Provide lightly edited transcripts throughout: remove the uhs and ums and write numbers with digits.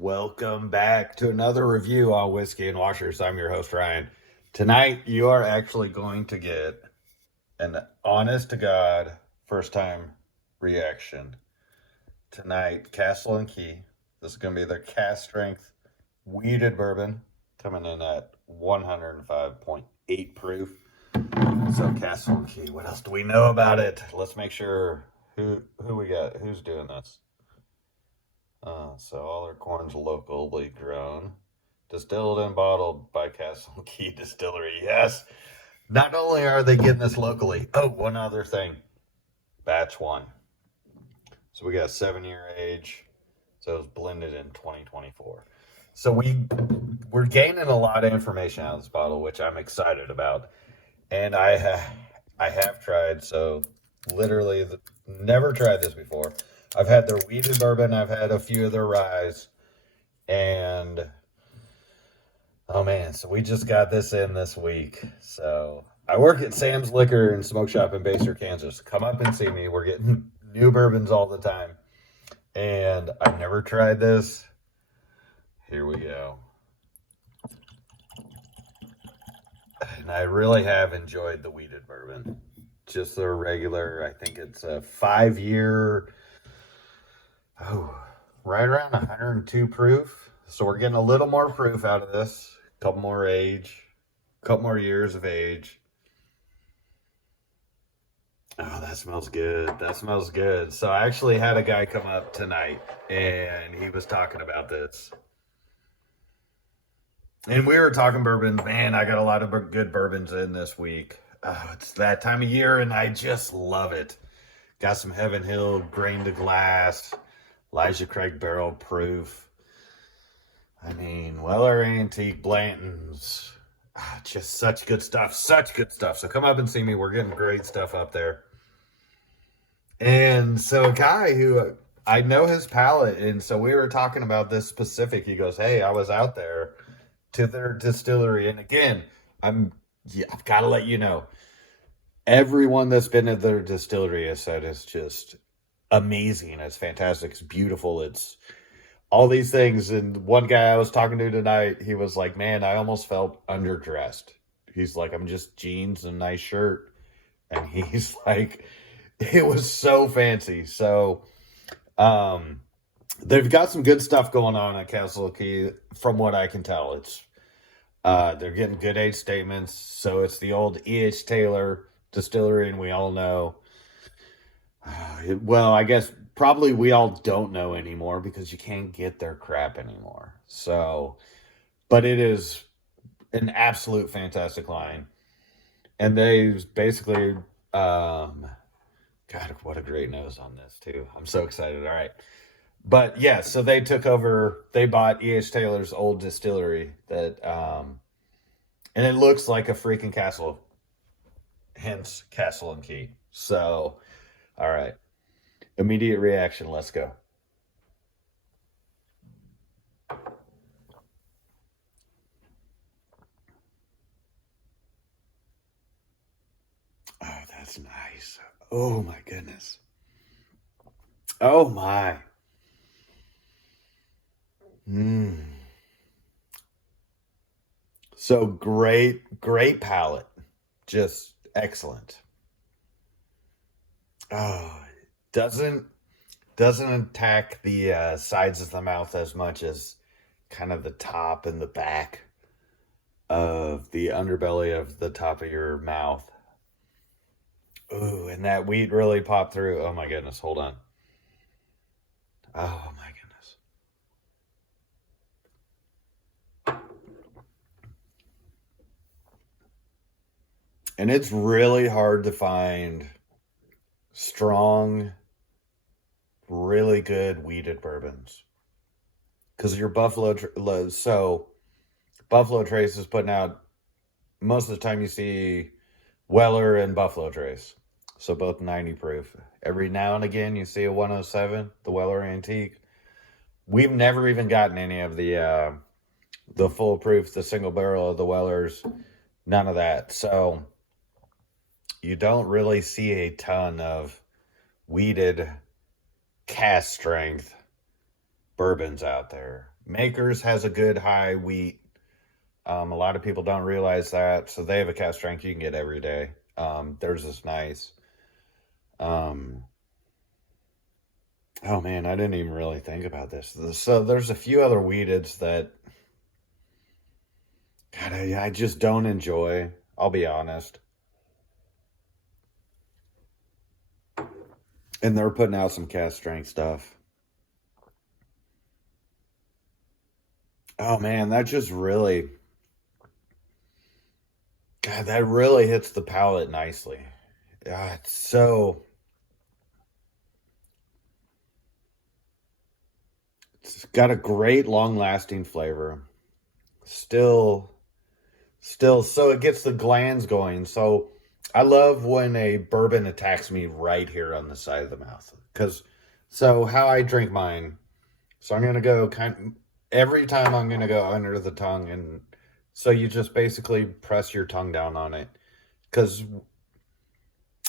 Welcome back to another review on Whiskey and Washers. I'm your host, Ryan. Tonight, you are actually going to get an honest to God first time reaction. Tonight, Castle and Key. This is going to be their cask strength wheated bourbon, coming in at 105.8 proof. So, Castle and Key. What else do we know about it? Let's make sure who we got. Who's doing this? So all their corn's locally grown, distilled and bottled by Castle Key Distillery. Yes, not only are they getting this locally. Oh, one other thing, batch one. So we got 7-year age. So it was blended in 2024. So we're gaining a lot of information out of this bottle, which I'm excited about. And I have tried. So literally never tried this before. I've had their wheated bourbon. I've had a few of their ryes. And, oh man, so we just got this in this week. So, I work at Sam's Liquor and Smoke Shop in Baser, Kansas. Come up and see me. We're getting new bourbons all the time. And I've never tried this. Here we go. And I really have enjoyed the wheated bourbon. Just the regular, I think it's a 5-year... right around 102 proof. So we're getting a little more proof out of this. A couple more years of age. Oh, that smells good. That smells good. So I actually had a guy come up tonight and he was talking about this. And we were talking bourbon. Man, I got a lot of good bourbons in this week. It's that time of year and I just love it. Got some Heaven Hill grain to glass. Elijah Craig barrel proof. I mean, Weller Antique, Blanton's. Just such good stuff. Such good stuff. So come up and see me. We're getting great stuff up there. And so a guy who, I know his palate. And so we were talking about this specific. He goes, hey, I was out there to their distillery. And again, I've got to let you know. Everyone that's been at their distillery has said it's just amazing. It's fantastic. It's beautiful. It's all these things. And one guy I was talking to tonight, he was like, man, I almost felt underdressed. He's like, I'm just jeans and a nice shirt. And he's like, it was so fancy. So they've got some good stuff going on at Castle Key from what I can tell. It's they're getting good age statements. So it's the old E.H. Taylor distillery, and we all know. Well, I guess probably we all don't know anymore because you can't get their crap anymore. So, but it is an absolute fantastic line. And they basically, God, what a great nose on this too. I'm so excited. All right. But yeah, so they took over, they bought E.H. Taylor's old distillery that, and it looks like a freaking castle, hence Castle and Key. So, all right. Immediate reaction. Let's go. Oh, that's nice. Oh, my goodness. Oh, my. So great palate. Just excellent. Oh, doesn't attack the sides of the mouth as much as kind of the top and the back of the underbelly of the top of your mouth. Ooh, and that wheat really popped through. Oh my goodness, hold on. Oh my goodness. And it's really hard to find strong, really good wheated bourbons, because your Buffalo Trace is putting out, most of the time you see Weller and Buffalo Trace, so both 90 proof. Every now and again you see a 107, the Weller Antique. We've never even gotten any of the full proof, the single barrel of the Wellers, none of that. So you don't really see a ton of wheated cask strength bourbons out there. Makers has a good high wheat. A lot of people don't realize that. So they have a cask strength you can get every day. Theirs is nice. Oh man, I didn't even really think about this. So there's a few other wheateds that, God, I just don't enjoy. I'll be honest. And they're putting out some cask strength stuff. Oh man, that just really, God, that really hits the palate nicely. It's so, it's got a great long lasting flavor. Still, so it gets the glands going. So I love when a bourbon attacks me right here on the side of the mouth. So how I drink mine, so I'm going to go every time I'm going to go under the tongue. And so you just basically press your tongue down on it. Because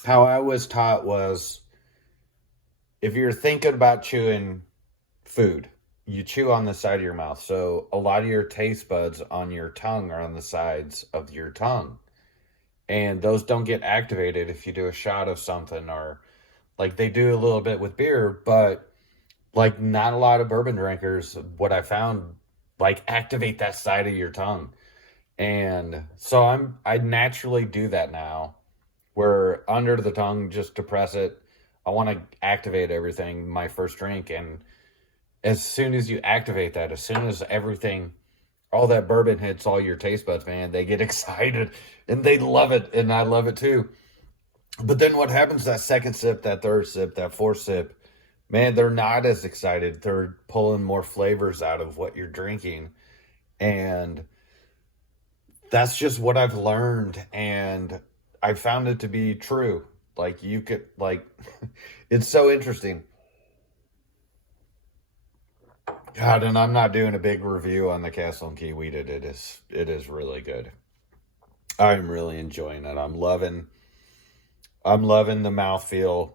how I was taught was, if you're thinking about chewing food, you chew on the side of your mouth. So a lot of your taste buds on your tongue are on the sides of your tongue. And those don't get activated if you do a shot of something, or like they do a little bit with beer, but like not a lot of bourbon drinkers, what I found, like activate that side of your tongue. And so I naturally do that now, where under the tongue, just to press it, I want to activate everything my first drink. And as soon as you activate that, as soon as everything, all that bourbon hits all your taste buds, man, they get excited and they love it. And I love it too. But then what happens, that second sip, that third sip, that fourth sip, man, they're not as excited. They're pulling more flavors out of what you're drinking. And that's just what I've learned. And I found it to be true. Like you could, like, it's so interesting. God, and I'm not doing a big review on the Castle and Key Wheated. It is really good. I'm really enjoying it. I'm loving the mouthfeel.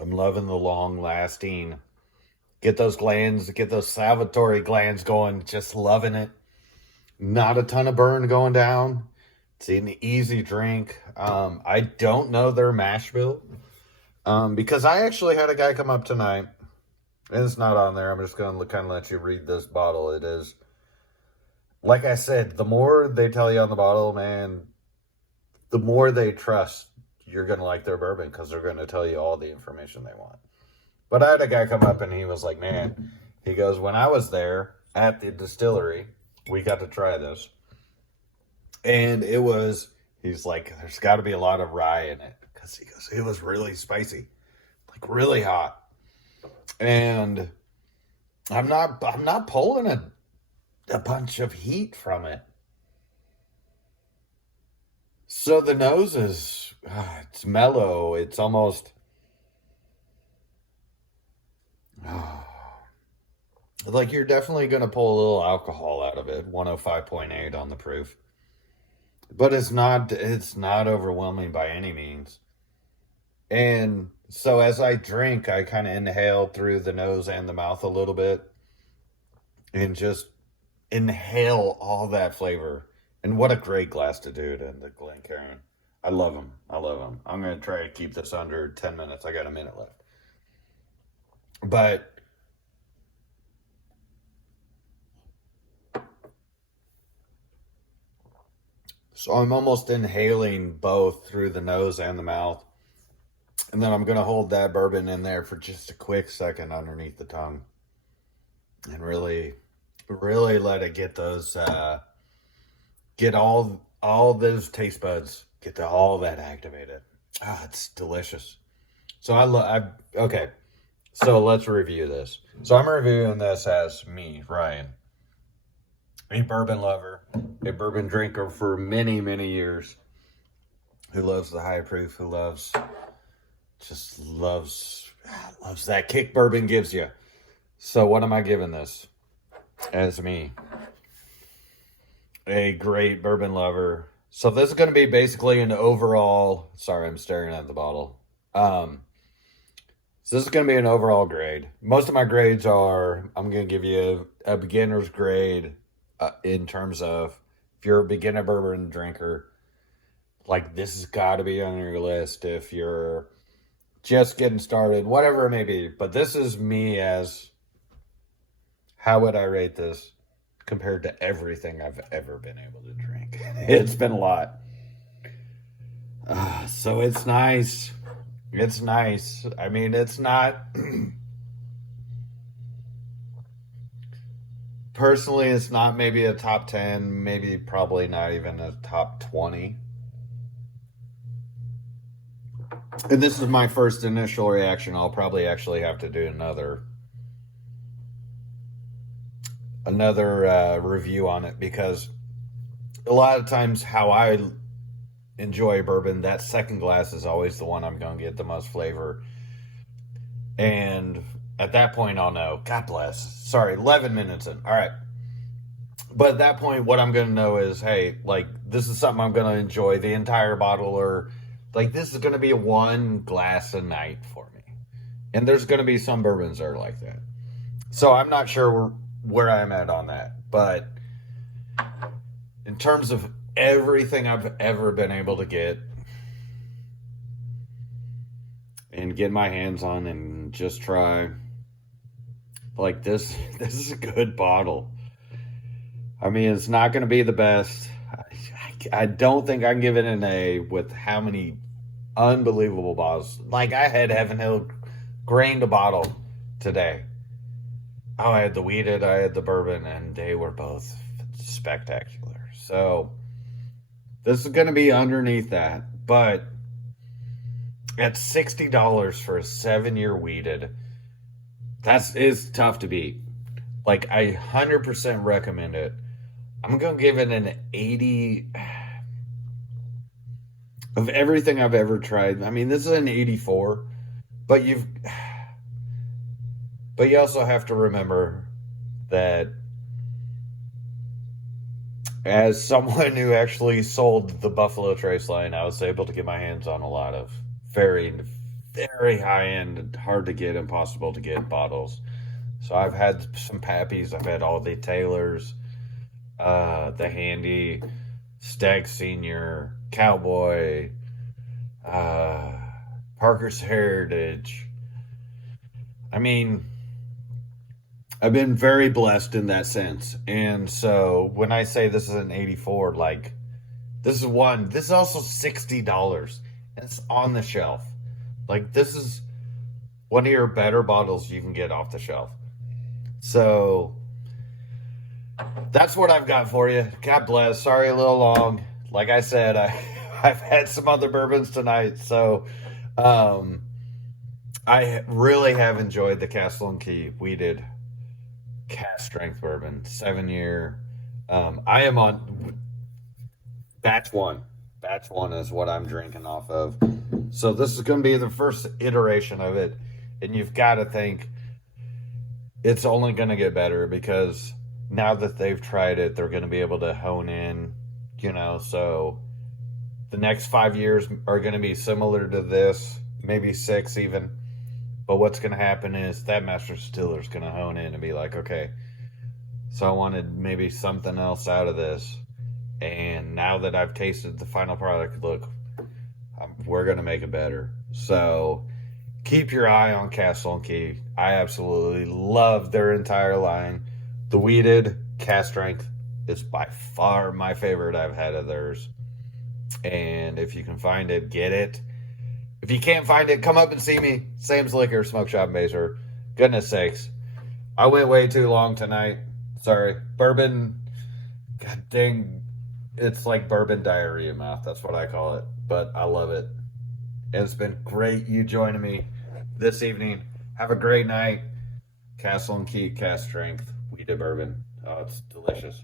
I'm loving the long lasting. Get those salivatory glands going. Just loving it. Not a ton of burn going down. It's an easy drink. I don't know their mash bill. Because I actually had a guy come up tonight. And it's not on there. I'm just going to kind of let you read this bottle. It is, like I said, the more they tell you on the bottle, man, the more they trust you're going to like their bourbon, because they're going to tell you all the information they want. But I had a guy come up and he was like, man, he goes, when I was there at the distillery, we got to try this. And he's like, there's got to be a lot of rye in it. Because he goes, it was really spicy, like really hot. And I'm not pulling a bunch of heat from it. So the nose is, it's mellow. It's almost, like you're definitely going to pull a little alcohol out of it. 105.8 on the proof. But it's not overwhelming by any means. And so as I drink, I kind of inhale through the nose and the mouth a little bit and just inhale all that flavor. And what a great glass to do it in, the Glencairn. I love them. I'm going to try to keep this under 10 minutes. I got a minute left. But so I'm almost inhaling both through the nose and the mouth. And then I'm going to hold that bourbon in there for just a quick second underneath the tongue. And really, really let it get those, get all those taste buds, get all that activated. It's delicious. So okay. So let's review this. So I'm reviewing this as me, Ryan, a bourbon lover, a bourbon drinker for many, many years, who loves the high proof, who loves that kick bourbon gives you. So what am I giving this as me? A great bourbon lover. So this is going to be basically an overall, sorry, I'm staring at the bottle. So this is going to be an overall grade. Most of my grades are, I'm going to give you a beginner's grade in terms of if you're a beginner bourbon drinker, like this has got to be on your list. If you're just getting started, whatever it may be. But this is me as how would I rate this compared to everything I've ever been able to drink. It's been a lot. So it's nice. It's nice. I mean, it's not. Personally, it's not maybe a top 10, maybe probably not even a top 20. And this is my first initial reaction. I'll probably actually have to do another review on it, because a lot of times how I enjoy bourbon, that second glass is always the one I'm going to get the most flavor. And at that point, I'll know. God bless. Sorry, 11 minutes in. All right. But at that point, what I'm going to know is, hey, like, this is something I'm going to enjoy the entire bottle, or like, this is going to be a one glass a night for me. And there's going to be some bourbons that are like that. So I'm not sure where I'm at on that. But in terms of everything I've ever been able to get and get my hands on and just try, like, this is a good bottle. I mean, it's not going to be the best. I don't think I can give it an A with how many unbelievable bottles. Like, I had Heaven Hill grained a bottle today. Oh, I had the wheated, I had the bourbon, and they were both spectacular. So this is going to be underneath that. But at $60 for a 7-year wheated, is tough to beat. Like, I 100% recommend it. I'm going to give it an 80 of everything I've ever tried. I mean, this is an 84, but you also have to remember that as someone who actually sold the Buffalo Trace line, I was able to get my hands on a lot of very, very high-end, hard to get, impossible to get bottles. So I've had some Pappies, I've had all the Taylors, the Handy, Stag Senior, Cowboy, Parker's Heritage. I mean, I've been very blessed in that sense. And so when I say this is an 84, like, this is also $60. And it's on the shelf. Like, this is one of your better bottles you can get off the shelf. So that's what I've got for you. God bless. Sorry, a little long. Like I said, I've had some other bourbons tonight. So I really have enjoyed the Castle and Key wheated cask strength bourbon, 7-year. I am on batch one. Batch one is what I'm drinking off of. So this is going to be the first iteration of it. And you've got to think it's only going to get better, because now that they've tried it, they're going to be able to hone in, so the next 5 years are going to be similar to this, maybe 6 even. But what's going to happen is that master distiller is going to hone in and be like, okay, so I wanted maybe something else out of this. And now that I've tasted the final product, look, we're going to make it better. So keep your eye on Castle and Key. I absolutely love their entire line. The wheated cask strength is by far my favorite I've had of theirs. And if you can find it, get it. If you can't find it, come up and see me. Sam's Liquor, Smoke Shop in Baser. Goodness sakes. I went way too long tonight. Sorry. Bourbon. God dang. It's like bourbon diarrhea mouth. That's what I call it. But I love it. And it's been great you joining me this evening. Have a great night. Castle and Key cask strength wheated bourbon. Oh, it's delicious.